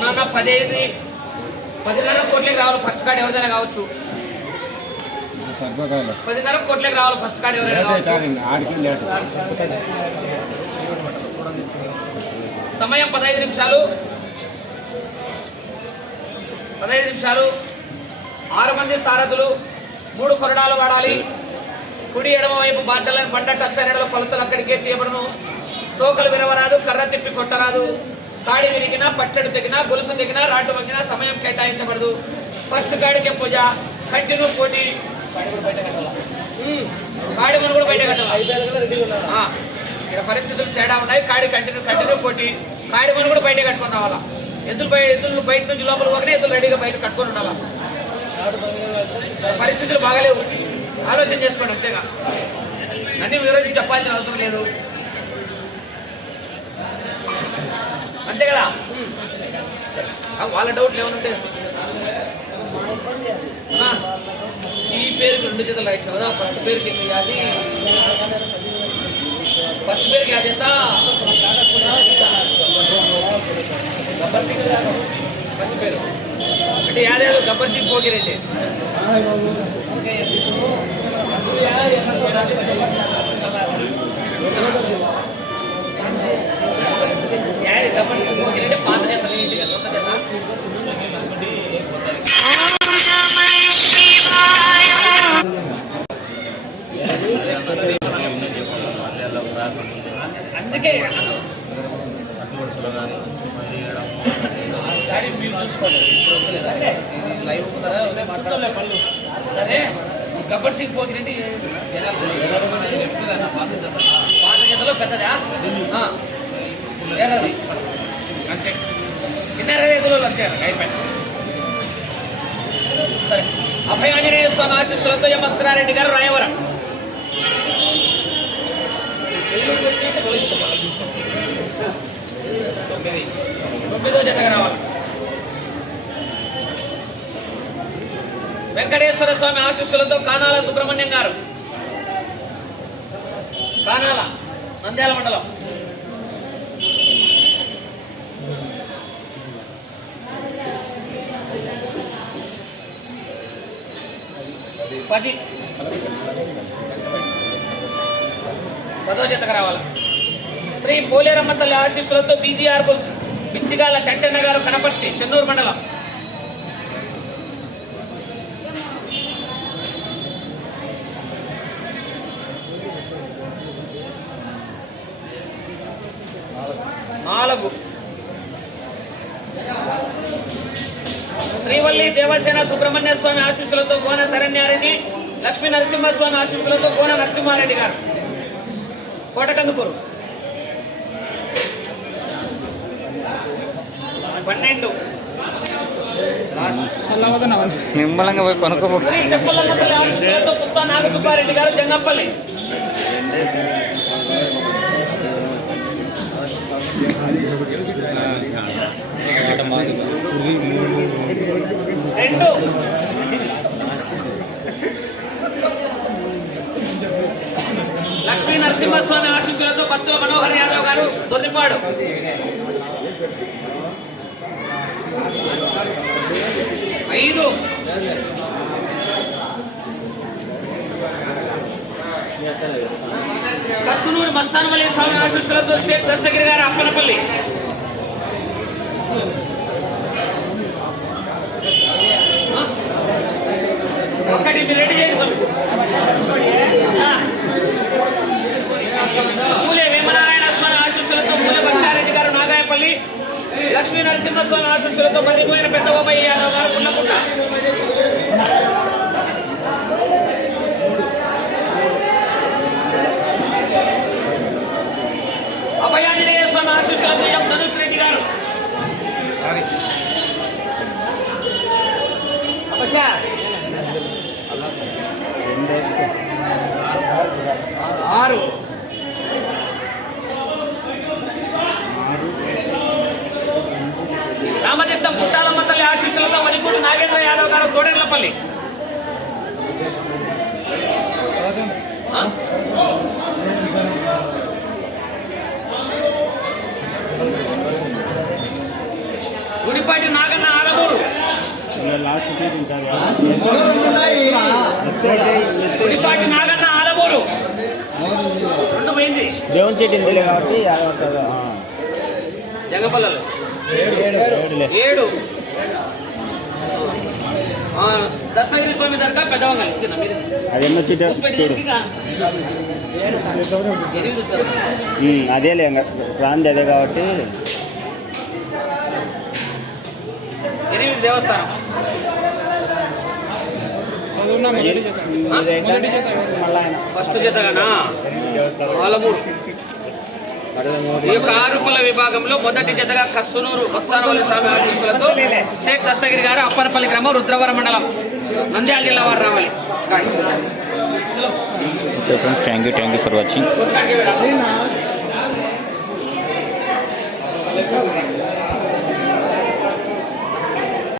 నాన్న పది అయింది పదిన్నర కోట్లకి రావాలి ఫస్ట్ కార్డ్ ఎవరిదైనా కావచ్చు. పదిన్నర కోట్లకి రావాలి ఫస్ట్ కార్డ్ ఎవరైనా కావచ్చు. సమయం పదహైదు నిమిషాలు. పదహైదు నిమిషాలు. ఆరు మంది సారథులు మూడు కొరడాలు వాడాలి. కుడి ఎడమ వైపు బండల బండ టచ్చనెడల కొలతలు అక్కడికే తీయబడును తోకలు విరవరాదు కర్ర తిప్పి కొట్టరాదు. కాడి విరిగినా పట్టడు తెగినా గొలుసు తెగినా రాటు వంగినా సమయం కేటాయించబడదు. ఫస్ట్ కాడికే పూజ కంటిన్యూ పోటీ. ఉమ్, కాడి మనం కూడా బయట కట్టాలి? ఇక్కడ పరిస్థితులు తేడా ఉన్నాయి. కాడి కంటిన్యూ కంటిన్యూ పోటీ. కాడి మనం కూడా బయట కట్టుకొని రావాలా? ఎద్దులు బయట ఎద్దులు బయట నుంచి లోపల పోగానే ఎద్దులు రెడీగా బయట కట్టుకొని ఉండాలా? పరిస్థితులు బాగలేవు. ఆలోచన చేసుకోండి అంతేగా. అన్ని వివరించి చెప్పాల్సిన అవసరం లేదు. అంతే కదా? వాళ్ళ డౌట్లు ఏమైనా ఉంటే? ఈ పేరుకి రెండు చేతులు రాయించారు కదా ఫస్ట్ పేరుకి ఎన్ని కాదు ఫస్ట్ పేరుకి అది ఎంత? గబ్బర్ సింగ్ ఫస్ట్ పేరు. అంటే యాదేదో గబ్బర్ సింగ్ పోగిరైతే యాడ్ గబ్బర్ సింగ్ పోగిరైతే పాత జతలు మీరు చూసుకోండి లైవ్ మాట్లాడాలి సరే గబ్బర్ సింగ్ పోగిరెడ్డి పాత పెద్దదా ఆ. అంతే కిన్నెర రేదులో అంతే అయిపోయింది సరే అభయ ఆంజనేయ స్వామి ఆశీస్సులతో ఎం అక్షరారెడ్డి గారు రాయవరం తొమ్మిది తొమ్మిదో జతగా రావాలి వెంకటేశ్వర స్వామి ఆశీస్సులతో కానాల సుబ్రహ్మణ్యం గారు కానాల నంద్యాల మండలం పది పదో జతకు రావాలి? శ్రీ పోలేరమ్మ తల్లి ఆశీస్సులతో బీజీఆర్ బుల్స్ పిచ్చిగాల చట్టన్న గారు కనపర్తి చెన్నూరు మండలం. శ్రీవల్లి దేవసేన సుబ్రహ్మణ్య స్వామి ఆశీస్సులతో గోన శరణ్యారెడ్డి లక్ష్మీ నరసింహస్వామి ఆశీస్సులతో గోన నరసింహారెడ్డి గారు. కోటకందుకూరు. పన్నెండు. నిమ్మలంగా పోయి కొనుక్కో నాగసుబ్బారెడ్డి గారు జంగంపల్లి. రెండు లక్ష్మీ నరసింహస్వామి ఆశీస్సులతో భక్తుల మనోహర్ యాదవ్ గారు దొరిపాడు ఐదు. కస్తునూరు మస్తానవల్లి స్వామి ఆశీస్సులతో షేక్ దత్తగిరి గారు అప్పలపల్లి. ఒకటి రెడీ చేయండి చెప్పండి. గుడిపాటి నాగన్న ఆరమూరు గుడిపాటి నాగన్న ఆరమూరు రెండు పోయింది. దేవుని చెట్టు ఇందులే కాబట్టి జగపల్లలు. ఏడు. ఆ, దస్తగిరి స్వామి దర్గా పెద్దవంగల్ కింద మీరు? అది ఎన్నో చీట అదేలే రాంది అదే కాబట్టి. ఎనిమిది దేవస్థానం. ఫస్ట్ జతగానా? ఆలమూరు ఈ యొక్క ఆరుపుల విభాగంలో మొదటి జతగా కస్సునూరు వస్తారవల్లి స్వామి ఆశీస్సులతో షేక్ దస్తగిరి గారు అప్పనపల్లి గ్రామం రుద్రవరం మండలం నంద్యాల జిల్లా వారు రావాలి thank you thank you for watching.